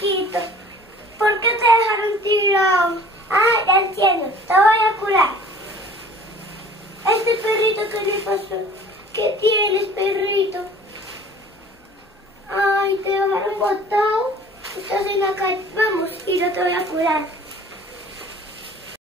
chiquito. ¿Por qué te dejaron tirado? Ah, ya entiendo, te voy a curar. Este perrito, ¿qué le pasó? ¿Qué tienes, perrito? Ay, te dejaron botado. Estás en la calle. Vamos, y yo te voy a curar.